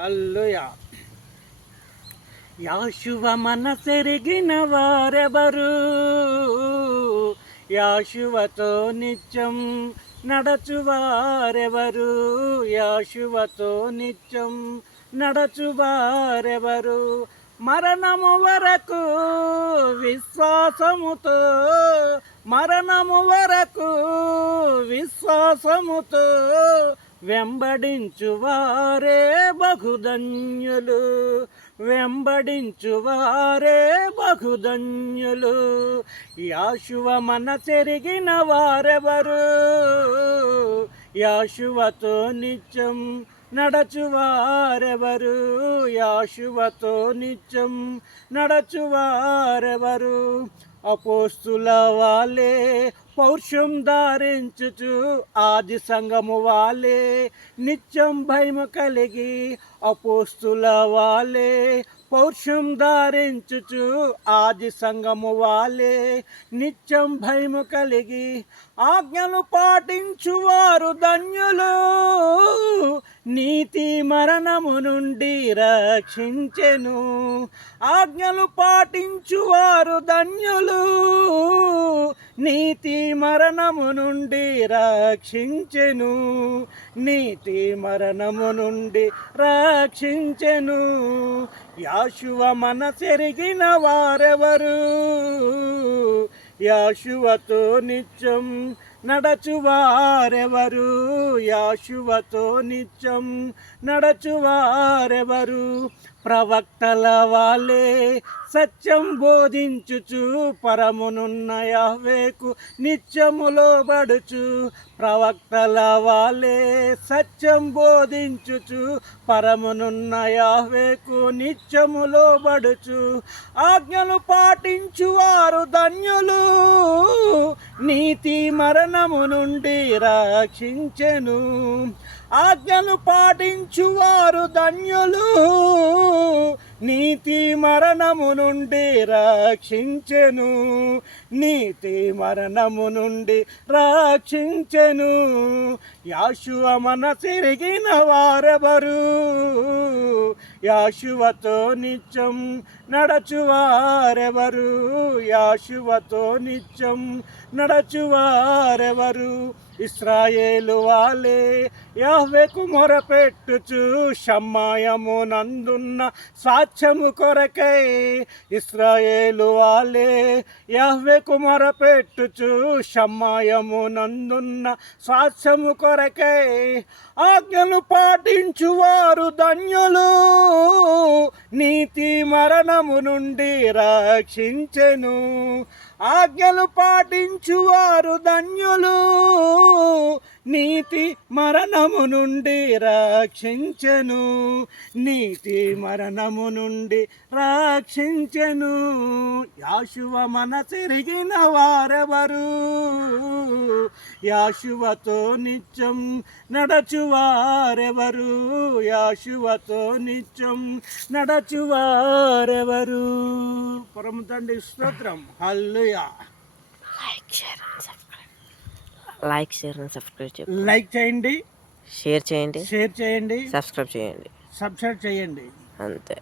హల్లెలూయా. యాషువ మనసెరిగిన వారెవరు, యాషువతో నిత్యం నడచువారెవరు, యాషువతో నిత్యం నడచువారెవరు. మరణము వరకు విశ్వాసముతో, మరణము వరకు విశ్వాసముతో వెంబడించువారే బహుధన్యులు, వెంబడించువారే బహుధన్యులు. యాషువ మనసెరిగిన వారెవరు, యాషువతో నిత్యం నడచువారెవరు, యాషువతో నిత్యం నడచువారెవరు. అపోస్తుల వాళ్ళే పౌరుషం ధారించుచు, ఆది సంఘము వాళ్ళే నిత్యం భయము కలిగి, అపోస్తుల వాళ్ళే పౌరుషం ధారించుచు, ఆది సంఘము వాళ్ళే నిత్యం భయము కలిగి, ఆజ్ఞలు పాటించువారు ధన్యులు, నీతి మరణము నుండి రక్షించెను. ఆజ్ఞలు పాటించువారు ధన్యులు, నీతి మరణము నుండి రక్షించెను, నీతి మరణము నుండి రక్షించెను. యాషువ మనసెరిగిన వారెవరు, యాషువతో నిత్యం నడచువారెవరు, యాషువతో నిత్యం నడచువారెవరు. ప్రవక్తల వాళ్ళే సత్యం బోధించుచు, పరమునున్న యెహోవాకు నిత్యములో బడుచు, ప్రవక్తల వాళ్ళే సత్యం బోధించుచు, పరమునున్న యెహోవాకు నిత్యములో బడుచు. ఆజ్ఞలు పాటించువారు ధన్యులు, నీతి మరణము నుండి రక్షించెను. ఆజ్ఞలు పాటించువారు ధన్యులు, నీతి మరణము నుండి రక్షించెను, నీతి మరణము నుండి రక్షించెను. యాషువ మనసెరిగిన వారెవరు, యాషువతో నిత్యం నడచువారెవరు, యాషువతో నిత్యం నడచువారెవరు. ఇశ్రాయేలు వాళ్ళే యెహోవాకు మొరపెట్టుచు, షమ్మాయము నందున్న స్వాస్థ్యము కొరకై, ఇశ్రాయేలు వాళ్ళే యెహోవాకు మొరపెట్టుచు, షమ్మాయము నందున్న స్వాస్థ్యము కొరకై. ఆజ్ఞలు పాటించువారు ధన్యులు, నీతి మరణము నుండి రక్షించెను. ఆజ్ఞలు పాటించువారు ధన్యులు, నీతి మరణము నుండి రక్షించెను, నీతి మరణము నుండి రక్షించెను. యాషువ మనసెరిగిన వారెవరు, యాషువతో నిత్యం నడచువారెవరు, యాషువతో నిత్యం నడచువారెవరు. పరమ తండ్రి స్తోత్రం. హల్లెలూయా. లైక్ షేర్ అండ్ సబ్స్క్రైబ్ చేయండి. లైక్ చేయండి, షేర్ చేయండి, షేర్ చేయండి, సబ్స్క్రైబ్ చేయండి. సబ్స్క్రైబ్ చేయండి. అంతే.